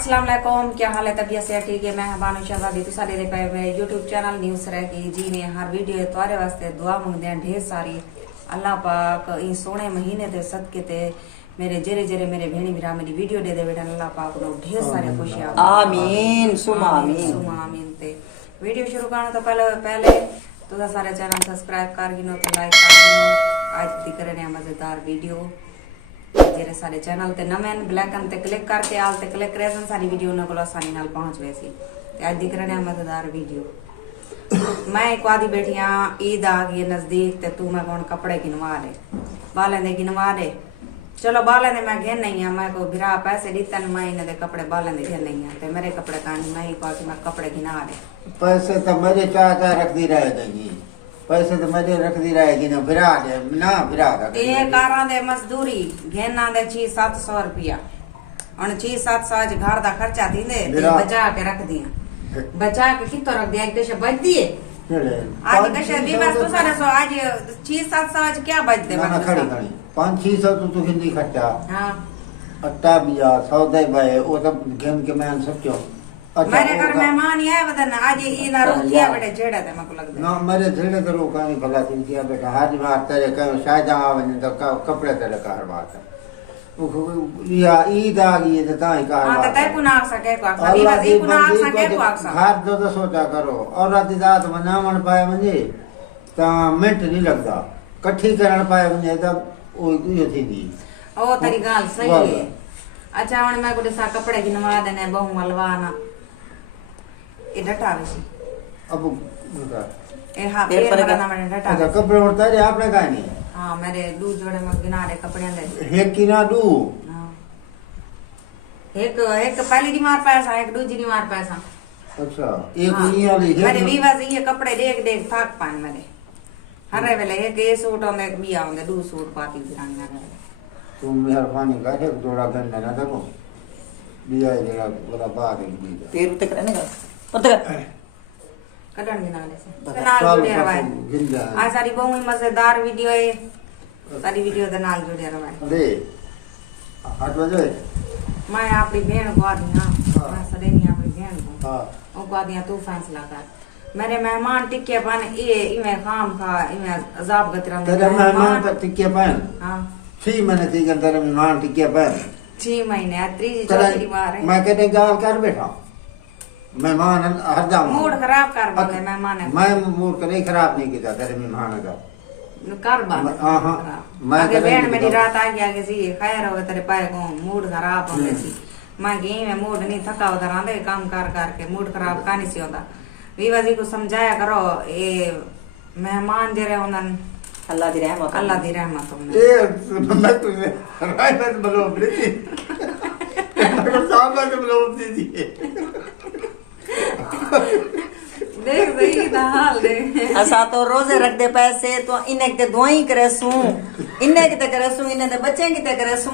अस्सलाम वालेकुम, क्या हाल है? तबीयत से ठीक है? मैं बानो शहजादी तो सारे पे यूट्यूब चैनल न्यूज़ रह की जी ने हर वीडियो तुम्हारे वास्ते दुआ मंगदे हैं ढेर सारी। अल्लाह पाक इन सोने महीने दे सदके ते मेरे जेरे जेरे मेरे भेणी भरा मेरी वीडियो दे दे बेटा अल्लाह पाक नो ढेर सारे खुशियां आमीन सुमा आमीन ते वीडियो शुरू करने तो पहले तुझा सारे चैनल सब्सक्राइब कर गिनो तो लाइक कर गिनो। आज दी करे ने मजेदार वीडियो जेरे सारे चैनल ते नमें ब्लैकन ते क्लिक करके आल ते क्लिक करे सारी वीडियो उन्हां कोल आसानी नाल पहुंच वैसी ते आज दिख रहे मजेदार वीडियो। मैं एक वादी बैठी हां, ईद आ गई नजदीक ते तू मैं कौन कपड़े गिनवा ले बालें दे गिनवा ले। चलो बालें दे मैं घेन नहीं हां, मैं को बिरा पैसे दितन मैं इने दे कपड़े बालें दे घेन नहीं हां ते मेरे कपड़े कानी मैं ही कह के मैं कपड़े गिना ले। पैसे तो मेरे चाचा रख दी रहेगी, पैसे तो मेरे रख दी रहेगी ना बिरा दे ना बिरा दे ये कारां दे मजदूरी घेना दे 600-700 रुपया और 600-700 आज घर दा खर्चा दींदे ते बचा के रख दिया बचा के कितो रख दिया कैसे बच दिए आज कैसे भी बस तो सारे सो आज 600-700 आज क्या बच दे ना खड़ी खड़ी 500-600 तो हिंदी खर्चा। हां अट्टा बिया सौदे भाई वो सब घेन के मैं सोचो मेरे घर मेहमान आए बदन आज ई ना रुकिया बेटे जेड़ा ते मको लगदे ना मेरे झेड़े तो रोका नहीं भला दिन किया बेटा हाथ बात तेरे कहो शायद आवन तो कपड़े तेरे का हर बात है या ईद आ गई तो ताई का हां तो तय पुना सके को अभी वाजी पुना सके को अक्सर हाथ तो सोचा करो और रात रात मनावन पाए मुझे ता मिनट नहीं लगता कठी करण पाए मुझे तब ओ ये थी दी ओ तेरी गाल सही है। अच्छा हुन मैं को सा कपड़े गिनवा देने बहु मलवाना ए डटा वसी अब ए हां पेपर का नाम डटा अच्छा कपड़े उड़ता है आपने कहा नहीं। हां मेरे दू जोड़े में गिना रे कपड़े ले एक की ना दू हां एक एक पहली दी मार पैसा एक दूसरी दी मार पैसा। अच्छा एक नहीं वाली है मेरे विवाह ये कपड़े देख देख थाक पान मेरे हरे वेले एक ये सूट और एक बिया होंगे दू सूट पाती फिरांगा तुम मेहरबानी कर एक जोड़ा गन ना देखो बिया जरा बड़ा बात है तेर तक रहने का पता कटन गिना ले से नाल जुड़े रवाए आ सारी बहुत ही मजेदार वीडियो है सारी वीडियो दे नाल जुड़े रवाए दे 8 बजे मैं अपनी बहन को आदी हां मैं सदेनी अपनी बहन को हां ओ को आदी तू फैसला कर मेरे मेहमान टिके बन ये इमे काम खा इमे अजाब गतरंग तेरे मेहमान तो टिके बन हां 6 महीने थी कि तेरे मेहमान टिके बन 6 महीने तीसरी चौथी बार है मैं कहते गाल कर बैठा मेहमान हरदम मूड खराब कर बोले मेहमान मैं मूड करे खराब नहीं किया तेरे मेहमान का कर बात हां मैं आगे बहन मेरी रात आ गया कि जी खैर हो तेरे पाए को मूड खराब होने सी मैं गई में मूड नहीं थका उधर आंदे काम कर के मूड खराब कानी सी होता विवा जी को समझाया करो ये मेहमान जरे उनन अल्लाह दी रहमत ए मैं तुझे रायत बलो ब्रिटी मैं साहब के बलो दी देख सही दा हाल दे असा तो रोजे रख दे पैसे तो इने के दुआई करे सू इने के करे सू इने दे बच्चे के करे सू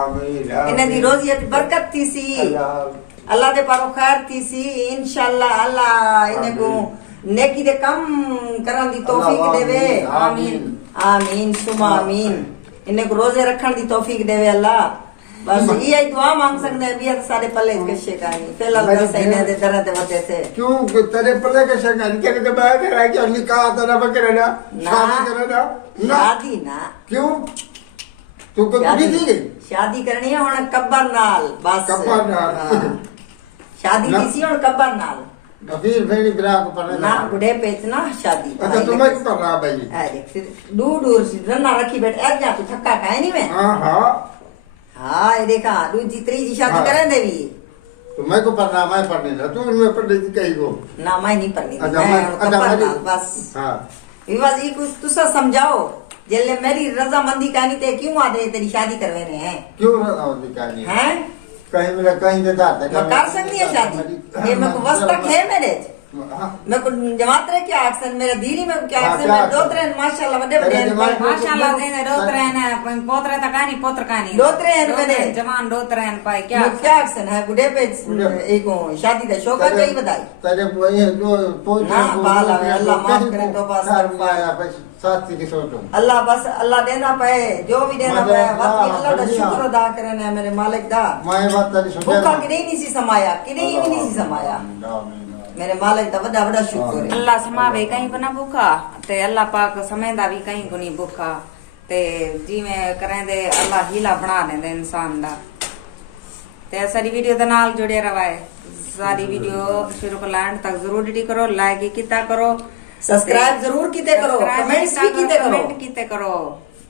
आमीन इने दी रोजी बरकत थी सी अल्लाह दे पारो खैर थी सी इंशाअल्लाह अल्लाह इने को नेकी दे कम करन दी तौफीक देवे आमीन आमीन सुमा आमीन इने को रोजे रखन दी तौफीक देवे अल्लाह बस ये दुआ मांग सकते हैं भी सारे पल्ले के शेकानी फिलहाल तो सही दे दर्द वजह से क्यों तेरे पल्ले के शेकानी के के बाहर करा के निकाह तेरा बकरा ना शादी करना शादी ना क्यों तू को कुड़ी थी शादी करनी है हुन कब्बर नाल बस कब्बर नाल शादी किसी और कब्बर नाल फिर फेरी बिरा को पड़ना ना बुढ़े पेचना शादी अच्छा तुम्हें क्यों कर रहा भाई अरे फिर दूर से रन्ना रखी बैठ ऐ जा तू थक्का काहे नहीं मैं हां हां ये देखा दूसरी तीसरी शादी करे देवी तो मैं को पढ़ना मैं पढ़ने ना तू मैं पढ़ने की कहीं को ना मैं नहीं पढ़नी अच्छा बस हां विवाद ये कुछ तुसा समझाओ जल्ले मेरी रजामंदी कहनी ते क्यों आदे तेरी शादी करवाने हैं क्यों रजामंदी कहनी हैं कहीं मेरा कहीं दे दाता मैं कर सकती है शादी ये मैं को वस्त तक है मेरे मैं को जमात रे क्या एक्शन मेरे दीरी में क्या एक्शन मैं दोतरे माशाल्लाह बड़े बड़े माशाल्लाह देने दोतरे ने पोतरे तक आनी पोत्र कानी दोतरे हैं मेरे जवान दोतरे हैं पाए क्या एक्शन है बुढ़े पे एक शादी का शौक है ही बताई तेरे वो ये जो ना बाल अल्लाह माफ करे तो बस पाया बस साथी की सोचो अल्लाह बस अल्लाह देना पे जो भी देना मदद, पे बाकी हाँ, अल्लाह का बढ़िया। शुक्र अदा करना है मेरे मालिक दा मैं बात तेरी सुन भूखा किने नहीं सी समाया किने भी नहीं सी समाया मेरे मालिक दा वड्डा वड्डा शुक्र है अल्लाह समावे कहीं को ना भूखा ते अल्लाह पाक समझदा भी कहीं को नहीं भूखा ते जिवें करेंदे अल्लाह हीला बना देंदे इंसान दा ते सारी वीडियो दे नाल जुड़े रवाए सारी वीडियो शुरू को एंड तक जरूर डिटी करो लाइक ही किता करो सब्सक्राइब जरूर कीते करो कमेंट्स भी कीते करो कमेंट कीते करो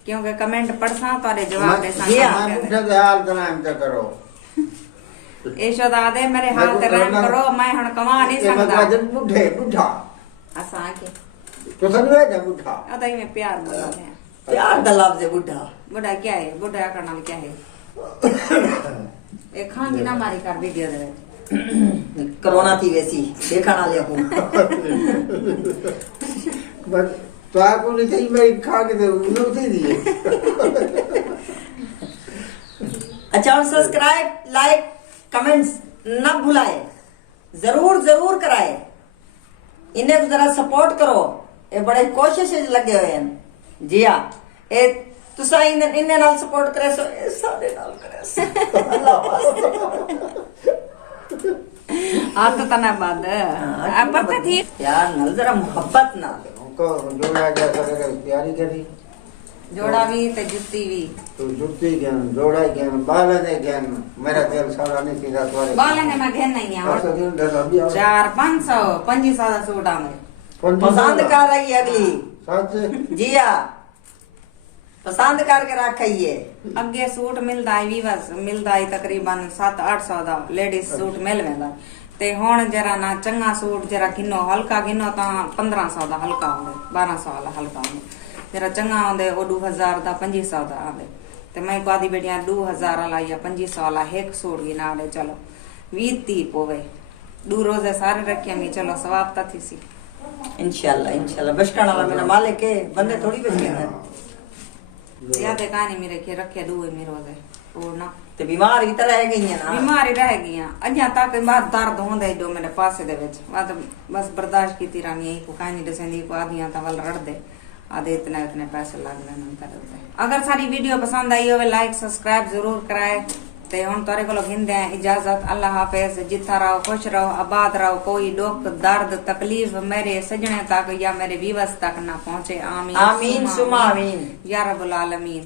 क्योंकि कमेंट पढ़सा तारे जवाब दे जी हाँ, मैं पूछा दे हाल कराम ते करो यशोदा दे मेरे हाल ते रहम करो मैं हण कमा नहीं ये सकदा मतलब बुढ़े बुढ़ा असा के तो समझे जा बुढ़ा अदाई में प्यार बोला है प्यार दा लफ्ज है बुढ़ा बुढ़ा क्या है बुढ़ा करना भी क्या है एक खांगी ना मारी कर वीडियो दे कोरोना थी वैसी देखा ना ले को बस तो आपको नहीं चाहिए मैं खा के दे उन्होंने दे दिए अच्छा और सब्सक्राइब लाइक कमेंट्स न भुलाए जरूर जरूर कराए इन्हें को जरा सपोर्ट करो ये बड़े कोशिश लगे हुए हैं जी हाँ ए तुसा इन्हें नाल सपोर्ट करे सो ए सारे नाल करे सो अल्लाह वास्ते आप तो तना बाद अब पता थी यार नल जरा मोहब्बत ना उनको जोड़ा जा करे तैयारी करी जोड़ा भी ते जुत्ती भी तो जुत्ती ज्ञान जोड़ा ज्ञान बाल ने ज्ञान मेरा दिल सारा नहीं सीधा तुम्हारे बाले ने मैं घेन नहीं है ऐसा दिन डर अभी आओ 400 500 ਦਾ ਸੂਟ ਆਵੇਂ पसंद कर रही है अगली सच जी हाँ पसंद करके रखिए ਅੱਗੇ ਸੂਟ ਮਿਲਦਾ ਹੈ ਵੀ ਬਸ ਮਿਲਦਾ ਹੈ ਤਕਰੀਬਨ 7-800 ਦਾ ਲੇਡੀਜ਼ ਸੂਟ ਮਿਲ ਜਾਂਦਾ ਤੇ ਹੁਣ ਜਰਾ ਨਾ ਚੰਗਾ ਸੂਟ ਜਰਾ ਕਿੰਨੋ ਹਲਕਾ ਕਿੰਨੋ ਤਾਂ 1500 ਦਾ ਹਲਕਾ ਹੁੰਦਾ 1200 ਵਾਲਾ ਹਲਕਾ ਹੁੰਦਾ ਜਰਾ ਚੰਗਾ ਆਉਂਦੇ ਉਹ 2000 ਦਾ 2500 ਦਾ ਆਵੇ ਤੇ ਮੈਂ ਕਾਦੀ ਬੇਟੀਆਂ 2000 ਵਾਲਾ ਜਾਂ 2500 ਵਾਲਾ ਇੱਕ ਸੂਟ ਵੀ ਨਾ ਦੇ ਚਲੋ 20 ਪੋਵੇ दो रोजे सारे रखे मी चलो सवाब ता थी सी इंशाल्लाह बचकाना वाला मेरा मालिक है बंदे थोड़ी बच गए या ते कहानी मेरे के रखे दो मी रोजे और ना ते बीमार भी तरह रह गई है ना बीमारी रह गई अजा तक बात दर्द होंदे जो मेरे पासे दे विच बात बस बर्दाश्त कीती रानी को कहानी दसेंदी को आदियां ता वल रड़ दे आधे इतने पैसे लग गए नंतर अगर सारी वीडियो पसंद आई होवे लाइक सब्सक्राइब जरूर कराए ते हुन तोरे कोलो घिंदे इजाजत अल्लाह हाफिज जिथा रहो खुश रहो आबाद रहो कोई दुख दर्द तकलीफ मेरे सजने तक या मेरे व्यूअर्स तक ना पहुंचे आमीन आमीन सुमा आमीन या रब्बुल आलमीन।